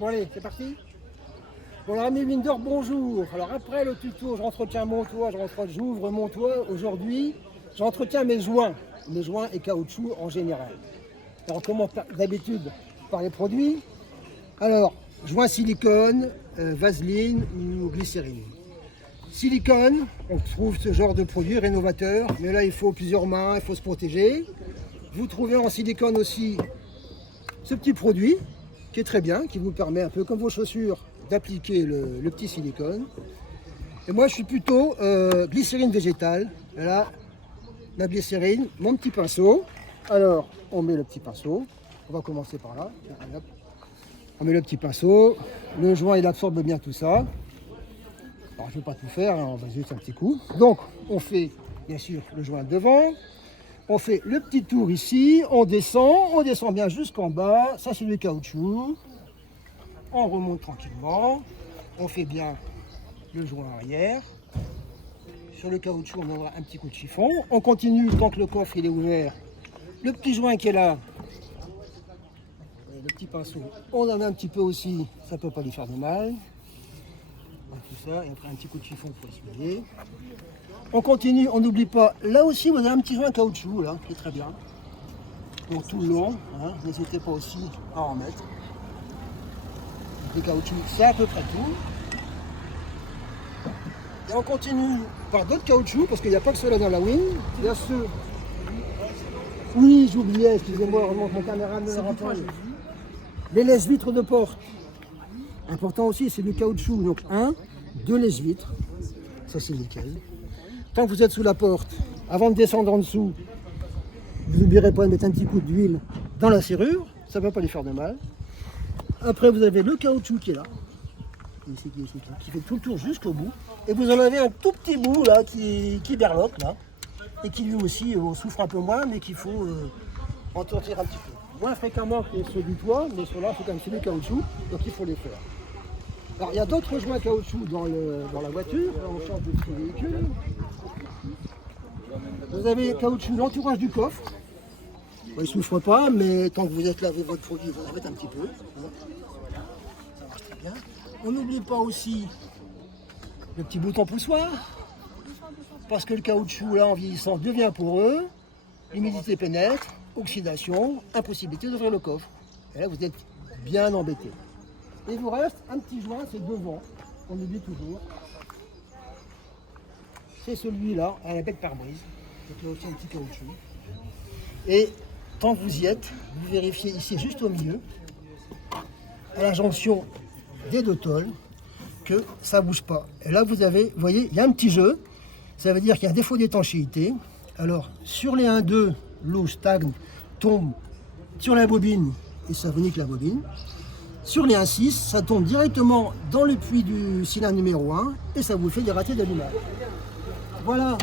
Bon allez, c'est parti. Bon alors ami Winder, bonjour. Alors après le tuto, j'entretiens mon toit, j'ouvre mon toit. Aujourd'hui, j'entretiens mes joints et caoutchouc en général. Alors on commence d'habitude par les produits. Alors, joint silicone, vaseline ou glycérine. Silicone, on trouve ce genre de produit rénovateur, mais là il faut plusieurs mains, il faut se protéger. Vous trouvez en silicone aussi ce petit produit qui est très bien, qui vous permet un peu comme vos chaussures d'appliquer le petit silicone. Et moi je suis plutôt glycérine végétale. Là, la glycérine, mon petit pinceau. Alors on met le petit pinceau, on va commencer par là. On met le petit pinceau, le joint il absorbe bien tout ça. Alors je ne vais pas tout faire, hein, on va juste un petit coup. Donc on fait bien sûr le joint devant, on fait le petit tour ici, on descend bien jusqu'en bas, ça c'est du caoutchouc. On remonte tranquillement, on fait bien le joint arrière. Sur le caoutchouc on aura un petit coup de chiffon. On continue tant que le coffre il est ouvert. Le petit joint qui est là, le petit pinceau, on en a un petit peu aussi, ça ne peut pas lui faire de mal. Tout ça, et après un petit coup de chiffon pour essuyer. On continue, on n'oublie pas, là aussi vous avez un petit joint caoutchouc là, qui est très bien. Donc tout le long, hein, n'hésitez pas aussi à en mettre. Le caoutchouc, c'est à peu près tout. Et on continue par d'autres caoutchoucs, parce qu'il n'y a pas que ceux-là dans la wing. Il y a ceux... Oui, j'oubliais, excusez-moi, remonte mon caméra me le rappelle. Les lèche-vitres de porte. Important aussi, c'est du caoutchouc. Donc 2 lèche-vitres. Ça c'est nickel. Tant que vous êtes sous la porte, avant de descendre en dessous, vous n'oublierez pas de mettre un petit coup d'huile dans la serrure. Ça ne va pas lui faire de mal. Après vous avez le caoutchouc qui est là. Ici, qui fait tout le tour jusqu'au bout. Et vous en avez un tout petit bout là qui berloque là. Et qui lui aussi souffre un peu moins, mais qu'il faut entortir un petit peu. Moins fréquemment que ceux du toit, mais ceux-là, c'est comme ceux du caoutchouc, donc il faut les faire. Alors il y a d'autres joints caoutchouc dans la voiture, là on change de petit véhicule. Vous avez caoutchouc l'entourage du coffre. Bon, il ne souffre pas, mais tant que vous êtes lavé votre produit, vous en mettez un petit peu. Ça marche très bien. On n'oublie pas aussi le petit bouton poussoir, parce que le caoutchouc là en vieillissant devient poreux, l'humidité pénètre, oxydation, impossibilité d'ouvrir le coffre. Et là vous êtes bien embêté. Et il vous reste un petit joint, c'est devant, on oublie toujours. C'est celui-là, à la bec pare-brise. Donc là aussi un petit caoutchouc. Et tant que vous y êtes, vous vérifiez ici juste au milieu, à la jonction des deux tôles, que ça ne bouge pas. Et là vous avez, vous voyez, il y a un petit jeu. Ça veut dire qu'il y a un défaut d'étanchéité. Alors sur les 1-2, l'eau stagne, tombe sur la bobine et ça vous nique la bobine. Sur les 1-6, ça tombe directement dans le puits du cylindre numéro 1 et ça vous fait des ratés d'allumage. Voilà,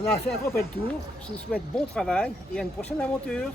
on a fait un peu le tour. Je vous souhaite bon travail et à une prochaine aventure.